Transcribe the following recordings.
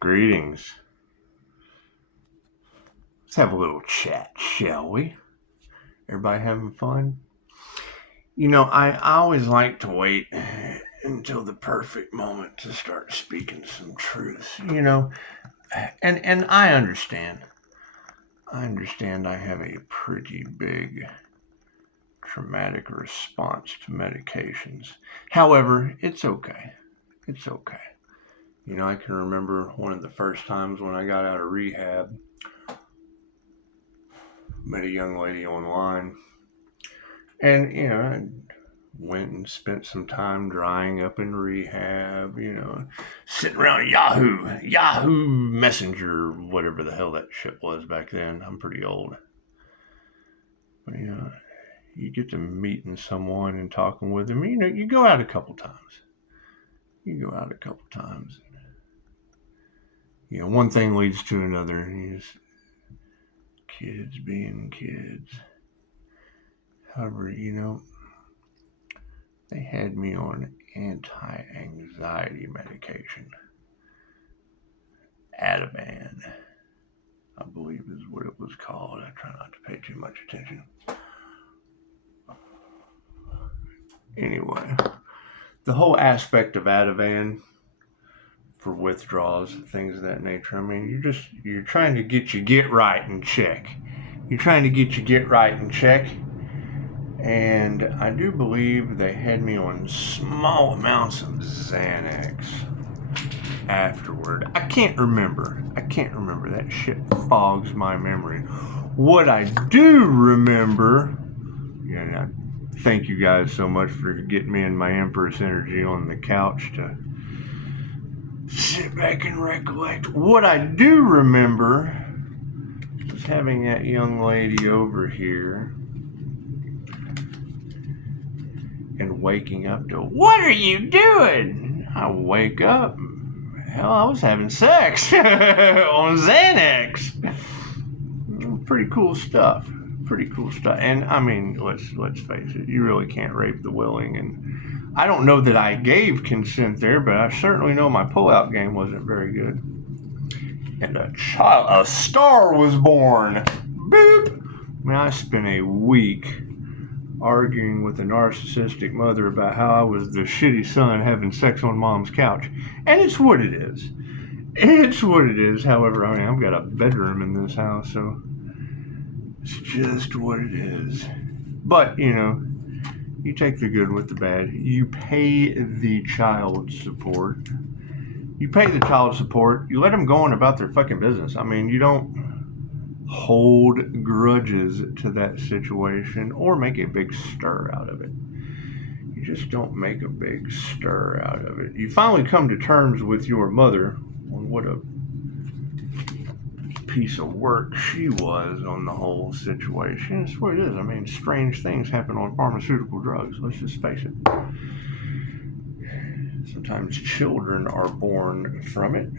Greetings. Let's have a little chat, shall we? Everybody having fun? You know, I always like to wait until the perfect moment to start speaking some truth, you know, and I understand. I have a pretty big traumatic response to medications. However, it's okay. It's okay. You know, I can remember one of the first times when I got out of rehab, met a young lady online, and, you know, I went and spent some time drying up in rehab, you know, sitting around Yahoo Messenger, whatever the hell that shit was back then. I'm pretty old. But, you know, you get to meeting someone and talking with them. You know, you go out a couple times. You know, one thing leads to another. Kids being kids. However, you know, they had me on anti-anxiety medication. Ativan, I believe is what it was called. I try not to pay too much attention. Anyway, the whole aspect of Ativan for withdrawals and things of that nature. I mean, you're trying to get your get right in check. And I do believe they had me on small amounts of Xanax afterward. I can't remember. That shit fogs my memory. What I do remember, yeah, thank you guys so much for getting me in my Empress energy on the couch to sit back and recollect. What I do remember was having that young lady over here and waking up to, "What are you doing?" I wake up, hell, I was having sex on Xanax. Pretty cool stuff. And I mean, let's face it, you really can't rape the willing. And I don't know that I gave consent there, but I certainly know my pullout game wasn't very good. And a star was born. Boop. I mean, I spent a week arguing with a narcissistic mother about how I was the shitty son having sex on mom's couch. And it's what it is. However, I mean, I've got a bedroom in this house, so it's just what it is. But, you know, you take the good with the bad. You pay the child support. You let them go on about their fucking business. I mean, you don't hold grudges to that situation or make a big stir out of it. You just don't make a big stir out of it. You finally come to terms with your mother on what a piece of work she was on the whole situation. That's what it is. I mean, strange things happen on pharmaceutical drugs. Let's just face it. Sometimes children are born from it.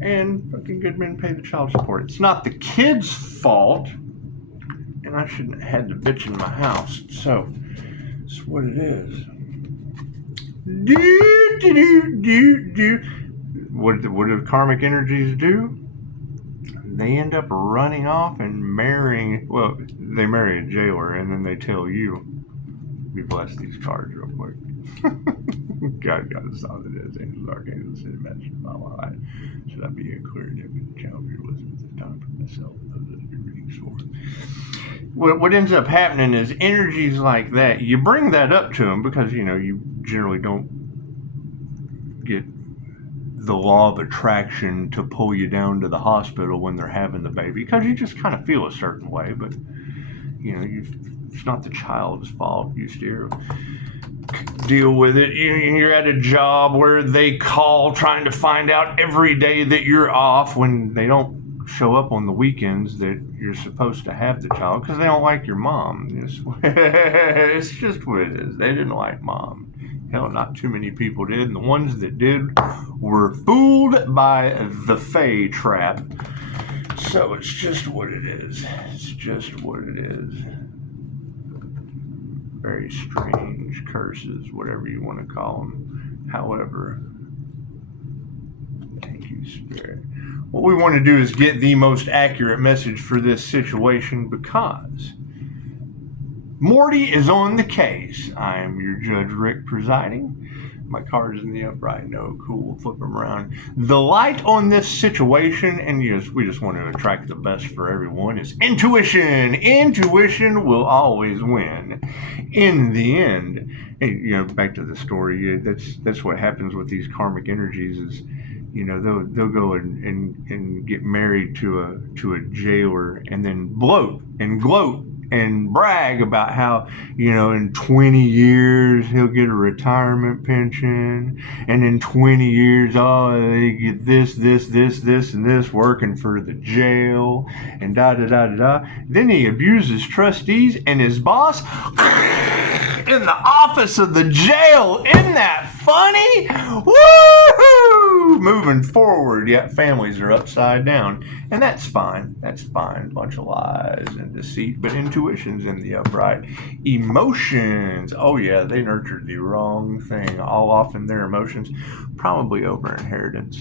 And fucking good men pay the child support. It's not the kid's fault. And I shouldn't have had the bitch in my house. So, it's what it is. What do karmic energies do? They end up running off and marrying, well, they marry a jailer and then they tell you, we bless these cards real quick. God us all that is, angels, archangels, and masters, blah, blah, blah. Should I be a clear and evident channel for your listeners at the time for myself and those that you're reading for? What ends up happening is energies like that, you bring that up to them because, you know, you generally don't get the law of attraction to pull you down to the hospital when they're having the baby because you just kind of feel a certain way, but, you know, it's not the child's fault. You still deal with it. You're at a job where they call trying to find out every day that you're off when they don't show up on the weekends that you're supposed to have the child because they don't like your mom. It's just what it is. They didn't like mom. Hell, not too many people did. And the ones that did were fooled by the Fae trap. So it's just what it is. Very strange curses, whatever you want to call them. However, thank you, Spirit. What we want to do is get the most accurate message for this situation because Morty is on the case. I am your Judge Rick presiding. My card's in the upright. No, cool. We'll flip them around. The light on this situation, and yes, we just want to attract the best for everyone, is intuition. Intuition will always win in the end. And, back to the story. That's what happens with these karmic energies is, they'll go and get married to a jailer and then bloat and gloat and brag about how, in 20 years he'll get a retirement pension, and in 20 years, they get this, and this working for the jail, and da-da-da-da-da. Then he abuses trustees and his boss in the office of the jail. Isn't that funny? Woo-hoo! Moving forward, yet families are upside down. And that's fine. That's fine. A bunch of lies and deceit, but intuition's in the upright. Emotions. Oh yeah, they nurtured the wrong thing. All off in their emotions. Probably over inheritance.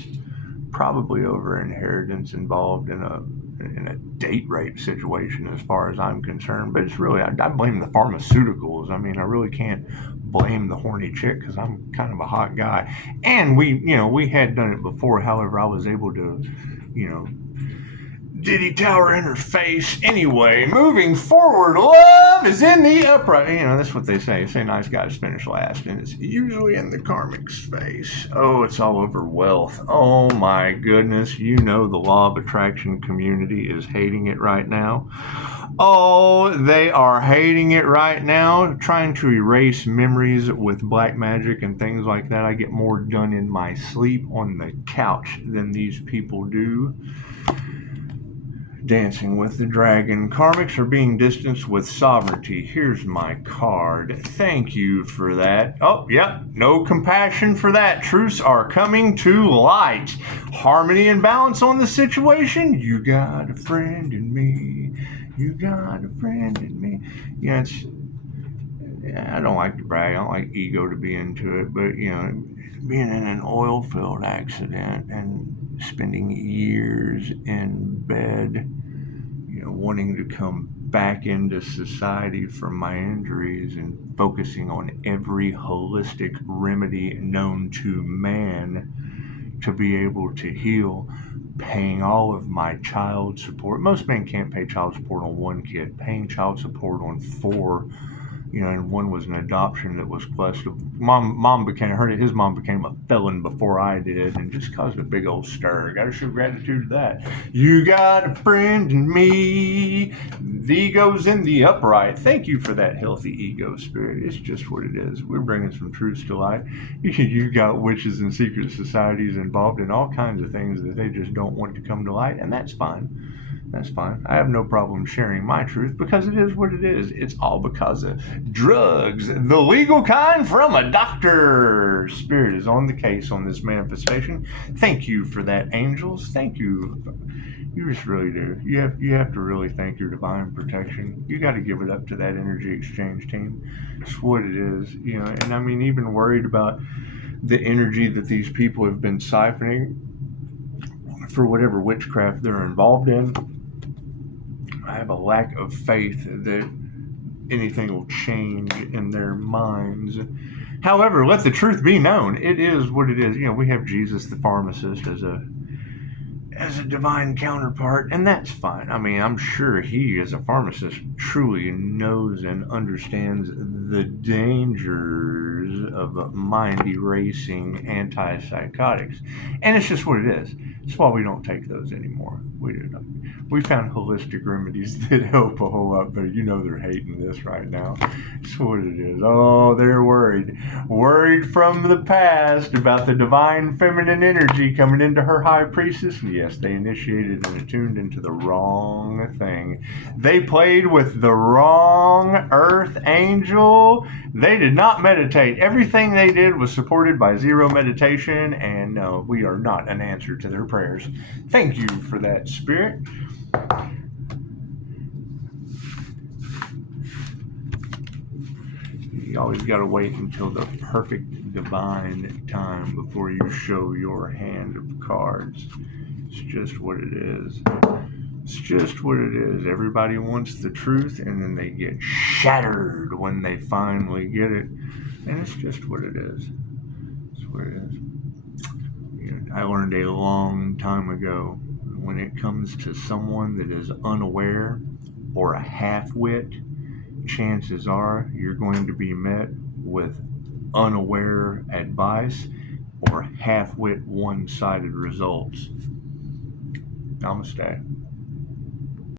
Involved in a date rape situation as far as I'm concerned. But it's really, I blame the pharmaceuticals. I mean, I really can't blame the horny chick because I'm kind of a hot guy. And we had done it before. However, I was able to, Diddy Tower in her face. Anyway, moving forward, love is in the upright. That's what they say. They say nice guys finish last, and it's usually in the karmic space. Oh, it's all over wealth. Oh my goodness. The law of attraction community is hating it right now. Oh, they are hating it right now, trying to erase memories with black magic and things like that. I get more done in my sleep on the couch than these people do. Dancing with the Dragon. Karmics are being distanced with sovereignty. Here's my card. Thank you for that. Oh, yep. No compassion for that. Truths are coming to light. Harmony and balance on the situation. You got a friend in me. You got a friend in me. I don't like to brag. I don't like ego to be into it. But, being in an oil field accident and spending years in bed, wanting to come back into society from my injuries and focusing on every holistic remedy known to man to be able to heal, paying all of my child support. Most men can't pay child support on one kid, paying child support on 4. And one was an adoption that was questionable. His mom became a felon before I did, and just caused a big old stir. Got to show gratitude to that. You got a friend in me. The ego's in the upright. Thank you for that healthy ego spirit. It's just what it is. We're bringing some truths to light. You got witches and secret societies involved in all kinds of things that they just don't want to come to light, and that's fine. That's fine. I have no problem sharing my truth because it is what it is. It's all because of drugs, the legal kind from a doctor. Spirit is on the case on this manifestation. Thank you for that, angels. Thank you. You just really do. You have to really thank your divine protection. You got to give it up to that energy exchange team. It's what it is, And I mean, even worried about the energy that these people have been siphoning for whatever witchcraft they're involved in. I have a lack of faith that anything will change in their minds. However, let the truth be known. It is what it is. We have Jesus the pharmacist as a divine counterpart, and that's fine. I mean, I'm sure he, as a pharmacist, truly knows and understands the dangers of mind-erasing antipsychotics. And it's just what it is. That's why we don't take those anymore. We found holistic remedies that help a whole lot, but they're hating this right now. That's what it is. Oh, they're worried. Worried from the past about the divine feminine energy coming into her high priestess. Yes, they initiated and attuned into the wrong thing. They played with the wrong earth angel. They did not meditate. Everything they did was supported by zero meditation, and no, we are not an answer to their prayers. Thank you for that, Spirit. You always got to wait until the perfect divine time before you show your hand of cards. It's just what it is. It's just what it is. Everybody wants the truth, and then they get shattered when they finally get it. And it's just what it is. It's what it is. I learned a long time ago, when it comes to someone that is unaware or a half-wit, chances are you're going to be met with unaware advice or half-wit one-sided results. Namaste.